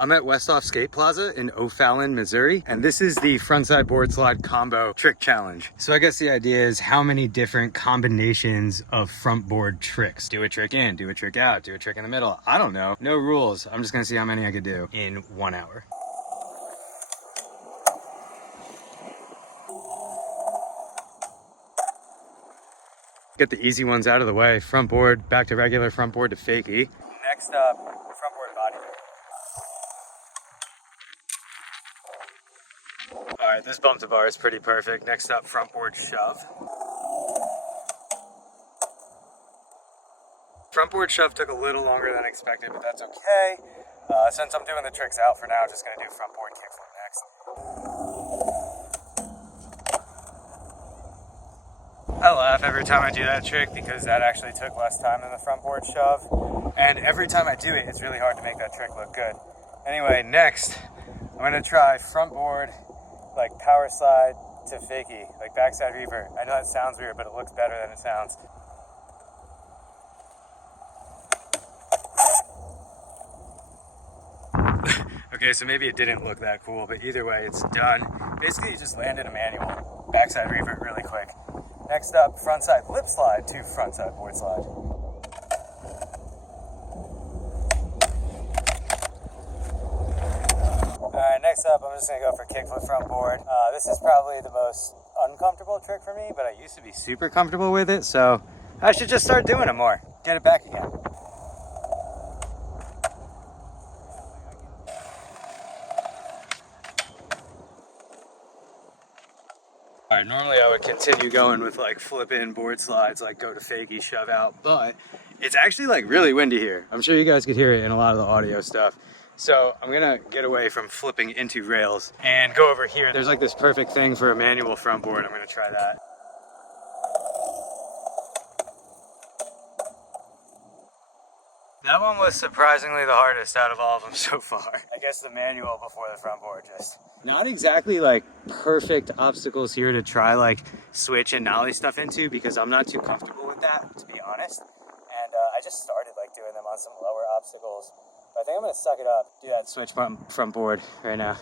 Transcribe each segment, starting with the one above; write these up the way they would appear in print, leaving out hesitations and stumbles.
I'm at Westoff Skate Plaza in O'Fallon, Missouri, and this is the frontside board slide combo trick challenge. So I guess the idea is how many different combinations of front board tricks. Do a trick in, do a trick out, do a trick in the middle. I don't know. No rules. I'm just gonna see how many I could do in 1 hour. Get the easy ones out of the way. Front board, back to regular, front board to fakie. Next up, front board body. All right, this bump to bar is pretty perfect. Next up, front board shove. Front board shove took a little longer than expected, but that's okay. Since I'm doing the tricks out for now, I'm just gonna do front board kickflip next. I laugh every time I do that trick because that actually took less time than the front board shove. And every time I do it, it's really hard to make that trick look good. Anyway, next, I'm gonna try front board, like power slide to fakie, like backside reaver. I know that sounds weird, but it looks better than it sounds. Okay, so maybe it didn't look that cool, but either way, it's done. Basically, you just landed a manual, backside reaver really quick. Next up, frontside lip slide to frontside board slide. Alright, next up, I'm just gonna go for kickflip front board. This is probably the most uncomfortable trick for me, but I used to be super comfortable with it, so I should just start doing it more. Get it back again. All right, normally I would continue going with like flip in board slides, like go to fakie, shove out, but it's actually like really windy here. I'm sure you guys could hear it in a lot of the audio stuff. So I'm gonna get away from flipping into rails and go over here. There's like this perfect thing for a manual front board. I'm gonna try that. That one was surprisingly the hardest out of all of them so far. I guess the manual before the front board just... Not exactly like perfect obstacles here to try like switch and nollie stuff into because I'm not too comfortable with that, to be honest. And I just started like doing them on some lower obstacles. But I think I'm gonna suck it up, do that switch front board right now.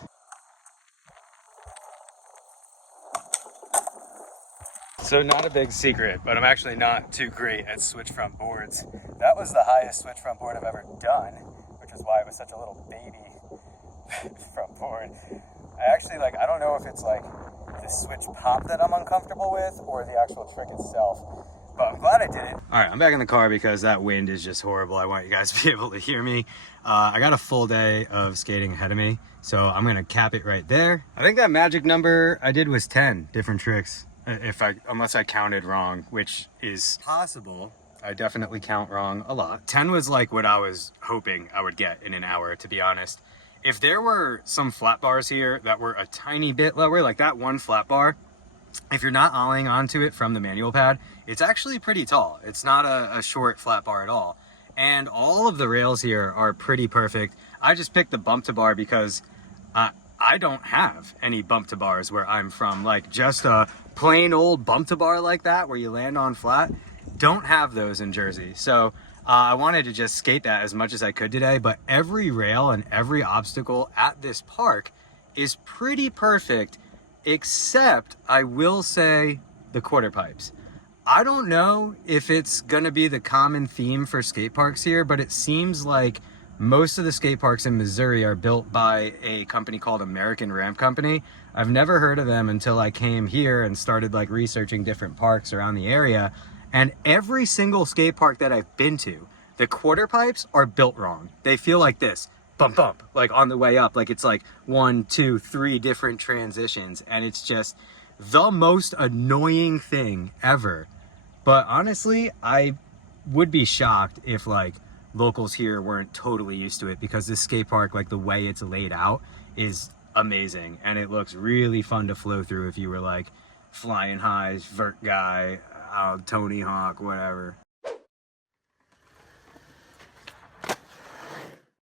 So not a big secret, but I'm actually not too great at switch front boards. That was the highest switch front board I've ever done, which is why it was such a little baby front board. I actually I don't know if it's like the switch pop that I'm uncomfortable with or the actual trick itself, but I'm glad I did it. All right, I'm back in the car because that wind is just horrible. I want you guys to be able to hear me. I got a full day of skating ahead of me, so I'm gonna cap it right there. I think that magic number I did was 10 different tricks. Unless I counted wrong, which is possible. I definitely count wrong a lot. 10 was like what I was hoping I would get in an hour, to be honest. If there were some flat bars here that were a tiny bit lower, like that one flat bar, if you're not ollieing onto it from the manual pad, it's actually pretty tall. It's not a short flat bar at all. And all of the rails here are pretty perfect. I just picked the bump to bar because I don't have any bump to bars where I'm from. Like just a plain old bump to bar like that where you land on flat, don't have those in Jersey. So I wanted to just skate that as much as I could today, but every rail and every obstacle at this park is pretty perfect, except I will say the quarter pipes. I don't know if it's gonna be the common theme for skate parks here, but it seems like most of the skate parks in Missouri are built by a company called American Ramp Company. I've never heard of them until I came here and started like researching different parks around the area. And every single skate park that I've been to, the quarter pipes are built wrong. They feel like this, bump, bump, like on the way up. Like it's like 1, 2, 3 different transitions. And it's just the most annoying thing ever. But honestly, I would be shocked if like locals here weren't totally used to it because this skate park, like the way it's laid out is amazing. And it looks really fun to flow through if you were like flying highs, vert guy, Tony Hawk, whatever.